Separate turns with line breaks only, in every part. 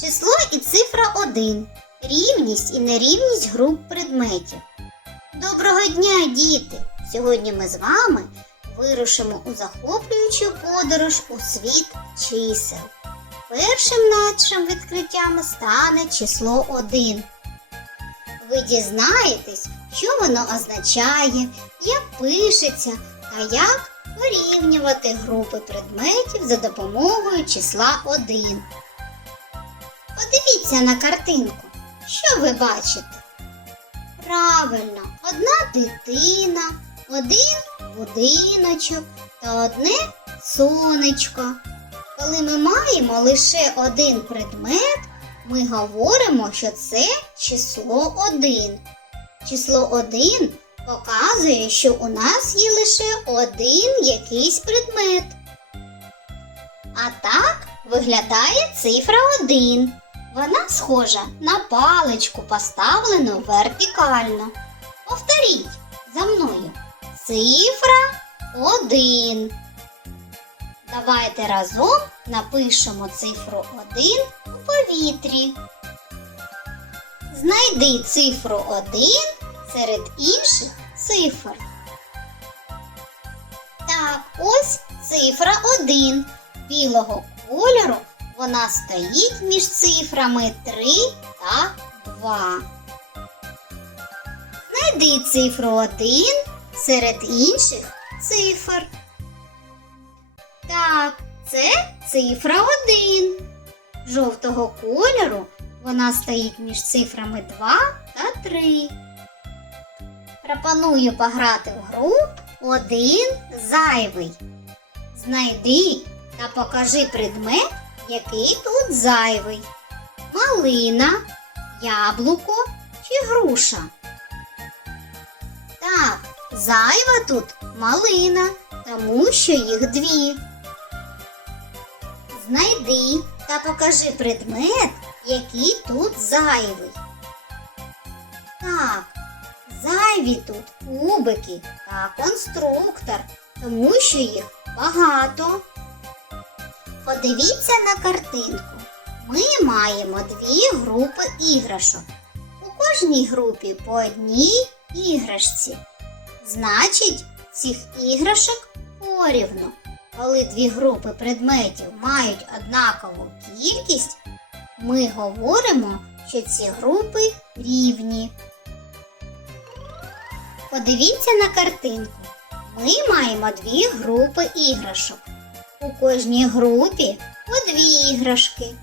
Число і цифра 1. Рівність і нерівність груп предметів. Доброго дня, діти! Сьогодні ми з вами вирушимо у захоплюючу подорож у світ чисел. Першим нашим відкриттям стане число 1. Ви дізнаєтесь, що воно означає, як пишеться та як порівнювати групи предметів за допомогою числа 1. Подивіться на картинку. Що ви бачите? Правильно, одна дитина, один будиночок та одне сонечко. Коли ми маємо лише один предмет, ми говоримо, що це число 1. Число 1 показує, що у нас є лише один якийсь предмет. А так виглядає цифра 1. Вона схожа на паличку, поставлену вертикально. Повторіть за мною. Цифра 1. Давайте разом напишемо цифру 1 у повітрі. Знайди цифру 1 серед інших цифр. Так, ось цифра 1 білого кольору. Вона стоїть між цифрами 3 та 2. Знайди цифру 1 серед інших цифр. Так, це цифра 1. Жовтого кольору вона стоїть між цифрами 2 та 3. Пропоную пограти в гру один зайвий. Знайди та покажи предмет, який тут зайвий. Малина, яблуко чи груша. Так, зайва тут малина, тому що їх дві. Знайди та покажи предмет, який тут зайвий. Так, зайві тут кубики та конструктор, тому що їх багато. Подивіться на картинку. Ми маємо дві групи іграшок. У кожній групі по одній іграшці. Значить, цих іграшок порівну. Коли дві групи предметів мають однакову кількість, ми говоримо, що ці групи рівні. Подивіться на картинку. Ми маємо дві групи іграшок. У кожній групі по дві іграшки.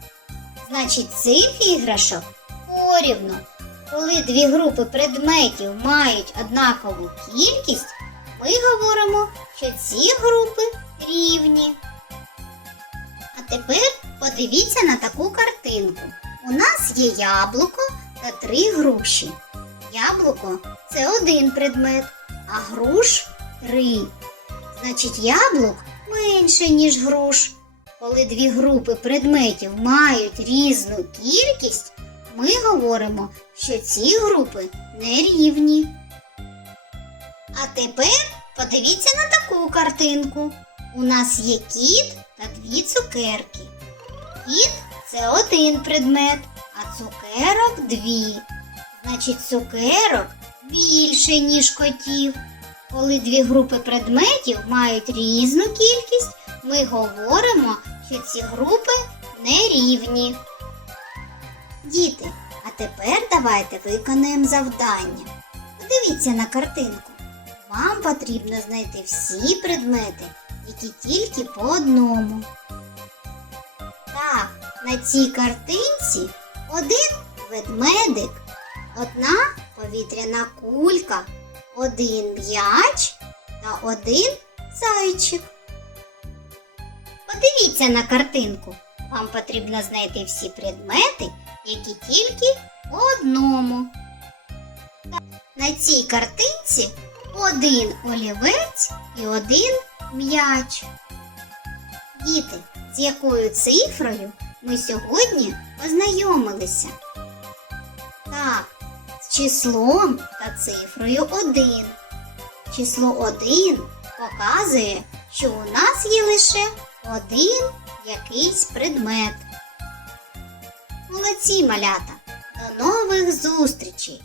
Значить, цих іграшок порівну. Коли дві групи предметів мають однакову кількість, ми говоримо, що ці групи рівні. А тепер подивіться на таку картинку. У нас є яблуко та три груші. Яблуко це один предмет, а груш три. Значить, яблук менше, ніж груш. Коли дві групи предметів мають різну кількість, ми говоримо, що ці групи нерівні. А тепер подивіться на таку картинку. У нас є кіт та дві цукерки. Кіт це один предмет, а цукерок дві. Значить, цукерок більше, ніж котів. Коли дві групи предметів мають різну кількість, ми говоримо, що ці групи нерівні. Діти, а тепер давайте виконаємо завдання. Подивіться на картинку. Вам потрібно знайти всі предмети, які тільки по одному. Так, на цій картинці один ведмедик, одна повітряна кулька, один м'яч та один зайчик. Подивіться на картинку. Вам потрібно знайти всі предмети, які тільки по одному. На цій картинці один олівець і один м'яч. Діти, з якою цифрою ми сьогодні познайомилися? Так, з числом та цифрою 1. Число 1 показує, що у нас є лише один якийсь предмет. Молодці, малята! До нових зустрічей!